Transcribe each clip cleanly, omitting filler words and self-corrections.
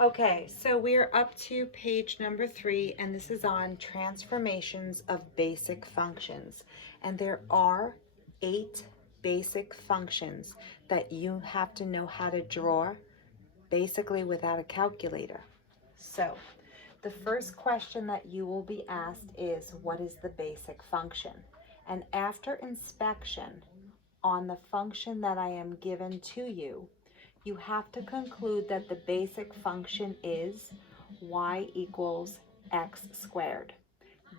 Okay, so we're up to page number 3, and this is on transformations of basic functions. And there are 8 basic functions that you have to know how to draw, basically without a calculator. So, the first question that you will be asked is, what is the basic function? And after inspection on the function that I am given to you, you have to conclude that the basic function is y equals x squared.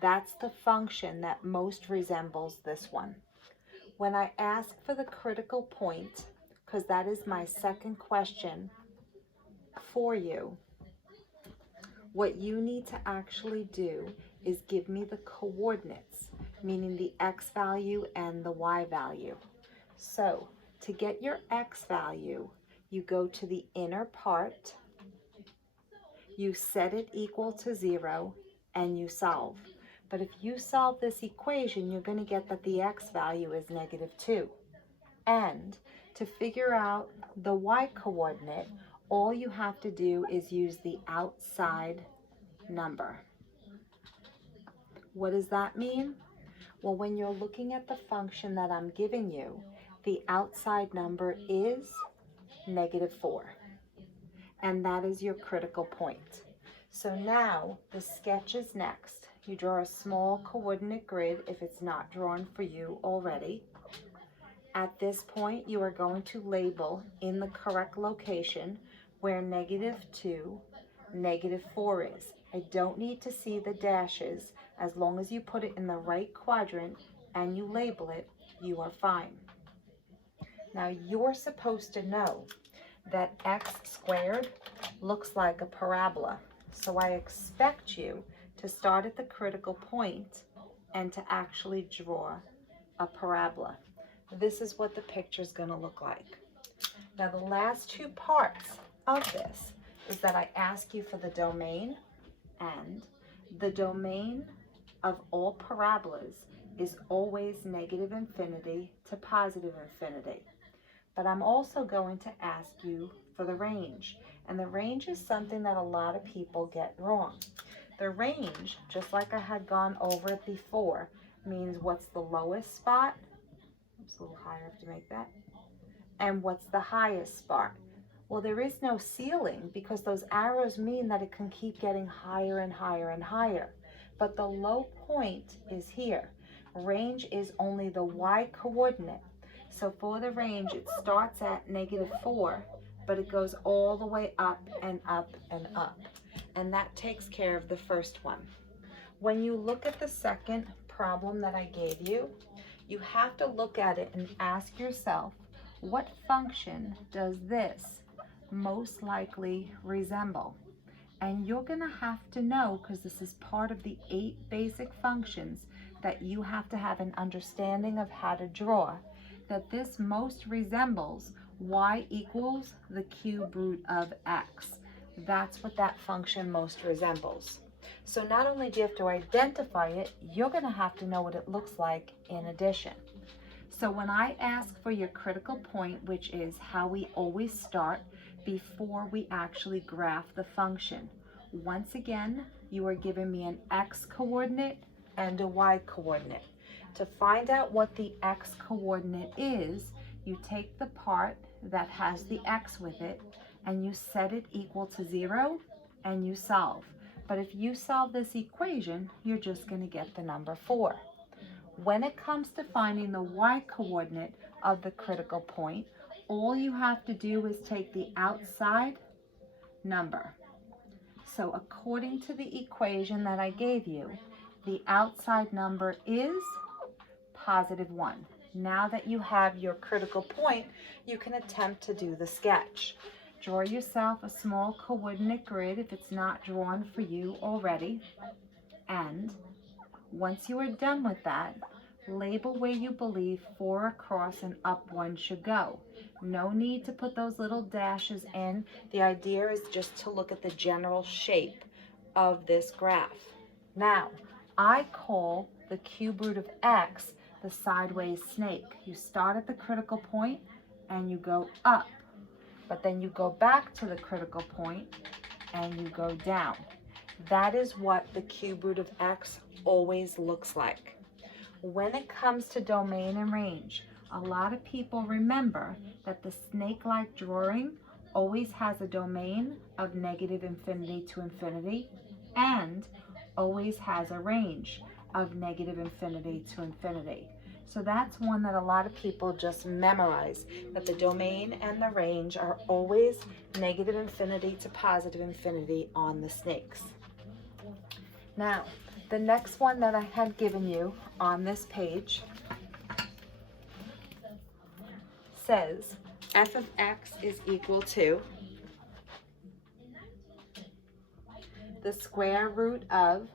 That's the function that most resembles this one. When I ask for the critical point, because that is my second question for you, what you need to actually do is give me the coordinates, meaning the x value and the y value. So to get your x value, you go to the inner part, you set it equal to 0, and you solve. But if you solve this equation, you're going to get that the x value is -2. And to figure out the y coordinate, all you have to do is use the outside number. What does that mean? Well, when you're looking at the function that I'm giving you, the outside number is -4. And that is your critical point. So now the sketch is next. You draw a small coordinate grid if it's not drawn for you already. At this point, you are going to label in the correct location where -2, -4 is. I don't need to see the dashes. As long as you put it in the right quadrant and you label it, you are fine. Now you're supposed to know that x squared looks like a parabola. So I expect you to start at the critical point and to actually draw a parabola. This is what the picture is going to look like. Now the last 2 parts of this is that I ask you for the domain, and the domain of all parabolas is always -infinity to +infinity. But I'm also going to ask you for the range. And the range is something that a lot of people get wrong. The range, just like I had gone over it before, means what's the lowest spot. Oops, a little higher to make that. And what's the highest spot. Well, there is no ceiling because those arrows mean that it can keep getting higher and higher and higher. But the low point is here. Range is only the y coordinate. So for the range, it starts at -4, but it goes all the way up and up and up. And that takes care of the first one. When you look at the second problem that I gave you, you have to look at it and ask yourself, what function does this most likely resemble? And you're going to have to know, because this is part of the 8 basic functions that you have to have an understanding of how to draw, that this most resembles y equals the cube root of x. That's what that function most resembles. So not only do you have to identify it, you're going to have to know what it looks like in addition. So when I ask for your critical point, which is how we always start before we actually graph the function, once again, you are giving me an x coordinate and a y coordinate. To find out what the x coordinate is, you take the part that has the x with it and you set it equal to 0 and you solve. But if you solve this equation, you're just going to get the number 4. When it comes to finding the y coordinate of the critical point, all you have to do is take the outside number. So according to the equation that I gave you, the outside number is +1. Now that you have your critical point, you can attempt to do the sketch. Draw yourself a small coordinate grid if it's not drawn for you already. And once you are done with that, label where you believe 4 across and up 1 should go. No need to put those little dashes in. The idea is just to look at the general shape of this graph. Now, I call the cube root of x the sideways snake. You start at the critical point and you go up, but then you go back to the critical point and you go down. That is what the cube root of x always looks like. When it comes to domain and range, a lot of people remember that the snake-like drawing always has a domain of negative infinity to infinity and always has a range of negative infinity to infinity. So that's one that a lot of people just memorize, that the domain and the range are always negative infinity to positive infinity on the snakes. Now, the next one that I had given you on this page says f of x is equal to the square root of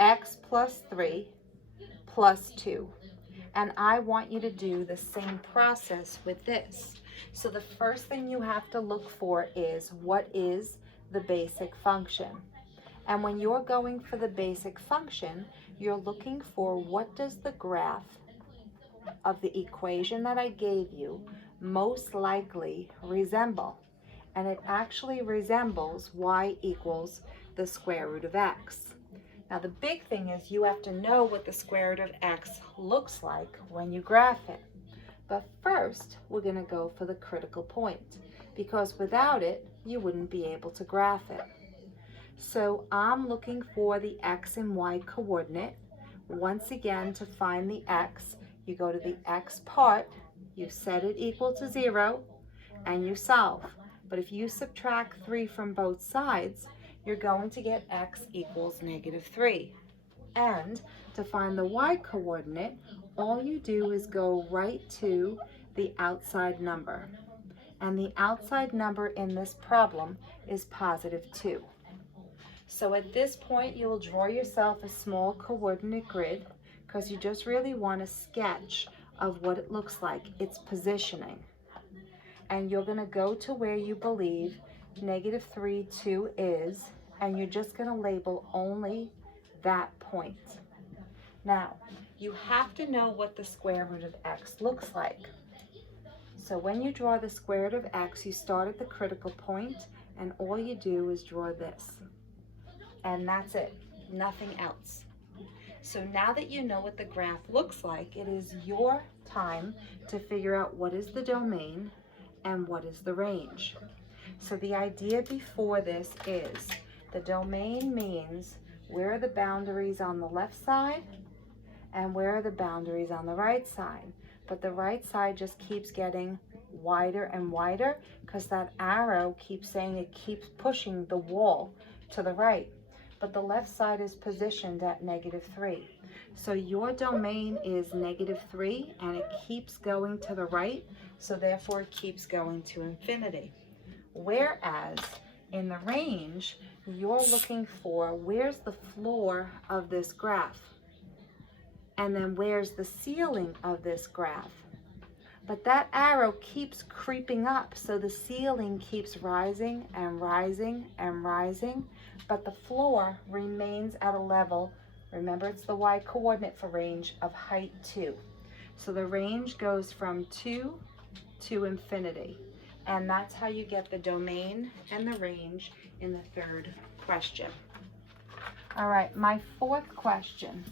x plus 3 plus 2. And I want you to do the same process with this. So the first thing you have to look for is, what is the basic function? And when you're going for the basic function, you're looking for, what does the graph of the equation that I gave you most likely resemble? And it actually resembles y equals the square root of x. Now the big thing is you have to know what the square root of x looks like when you graph it. But first, we're going to go for the critical point, because without it, you wouldn't be able to graph it. So I'm looking for the x and y coordinate. Once again, to find the x, you go to the x part, you set it equal to 0, and you solve. But if you subtract 3 from both sides, you're going to get x equals -3. And to find the y coordinate, all you do is go right to the outside number. And the outside number in this problem is +2. So at this point, you will draw yourself a small coordinate grid, because you just really want a sketch of what it looks like, its positioning. And you're going to go to where you believe -3, 2 is, and you're just going to label only that point. Now, you have to know what the square root of x looks like. So when you draw the square root of x, you start at the critical point, and all you do is draw this. And that's it, nothing else. So now that you know what the graph looks like, it is your time to figure out what is the domain and what is the range. So the idea before this is, the domain means where are the boundaries on the left side and where are the boundaries on the right side. But the right side just keeps getting wider and wider, because that arrow keeps saying it keeps pushing the wall to the right. But the left side is positioned at -3. So your domain is -3, and it keeps going to the right, so therefore it keeps going to infinity. Whereas in the range, you're looking for, where's the floor of this graph? And then where's the ceiling of this graph? But that arrow keeps creeping up, so the ceiling keeps rising and rising and rising, but the floor remains at a level, remember it's the y coordinate for range, of height 2. So the range goes from 2 to infinity. And that's how you get the domain and the range in the third question. All right, my fourth question.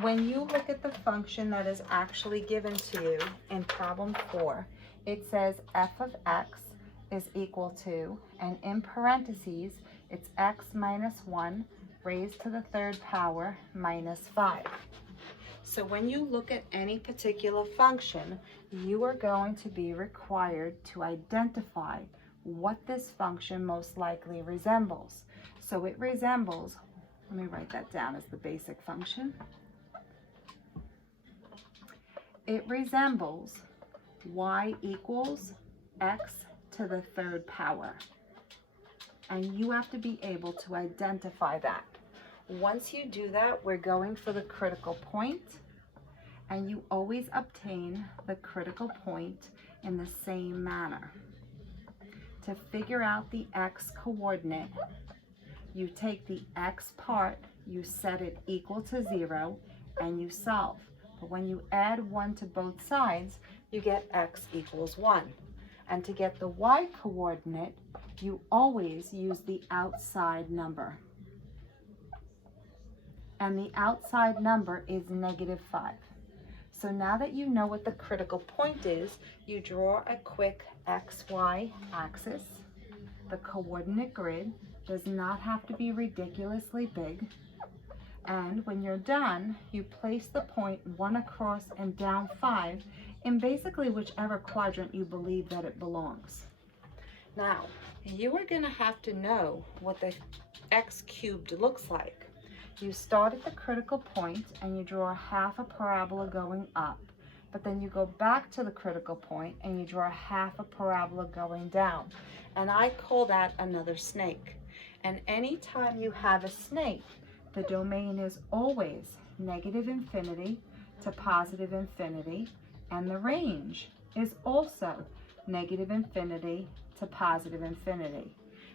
When you look at the function that is actually given to you in problem 4, it says f of x is equal to, and in parentheses, it's x minus 1 raised to the third power minus 5. So when you look at any particular function, you are going to be required to identify what this function most likely resembles. So it resembles, let me write that down as the basic function. It resembles y equals x to the third power. And you have to be able to identify that. Once you do that, we're going for the critical point, and you always obtain the critical point in the same manner. To figure out the x coordinate, you take the x part, you set it equal to 0, and you solve. But when you add 1 to both sides, you get x equals 1. And to get the y coordinate, you always use the outside number. And the outside number is -5. So now that you know what the critical point is, you draw a quick XY axis. The coordinate grid does not have to be ridiculously big. And when you're done, you place the point 1 across and down 5 in basically whichever quadrant you believe that it belongs. Now, you are going to have to know what the x cubed looks like. You start at the critical point and you draw half a parabola going up, but then you go back to the critical point and you draw half a parabola going down. And I call that another snake. And anytime you have a snake, the domain is always -infinity to +infinity, and the range is also -infinity to +infinity.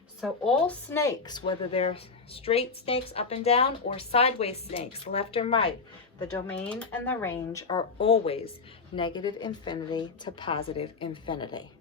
So all snakes, whether they're straight snakes up and down or sideways snakes, left and right, the domain and the range are always -infinity to +infinity.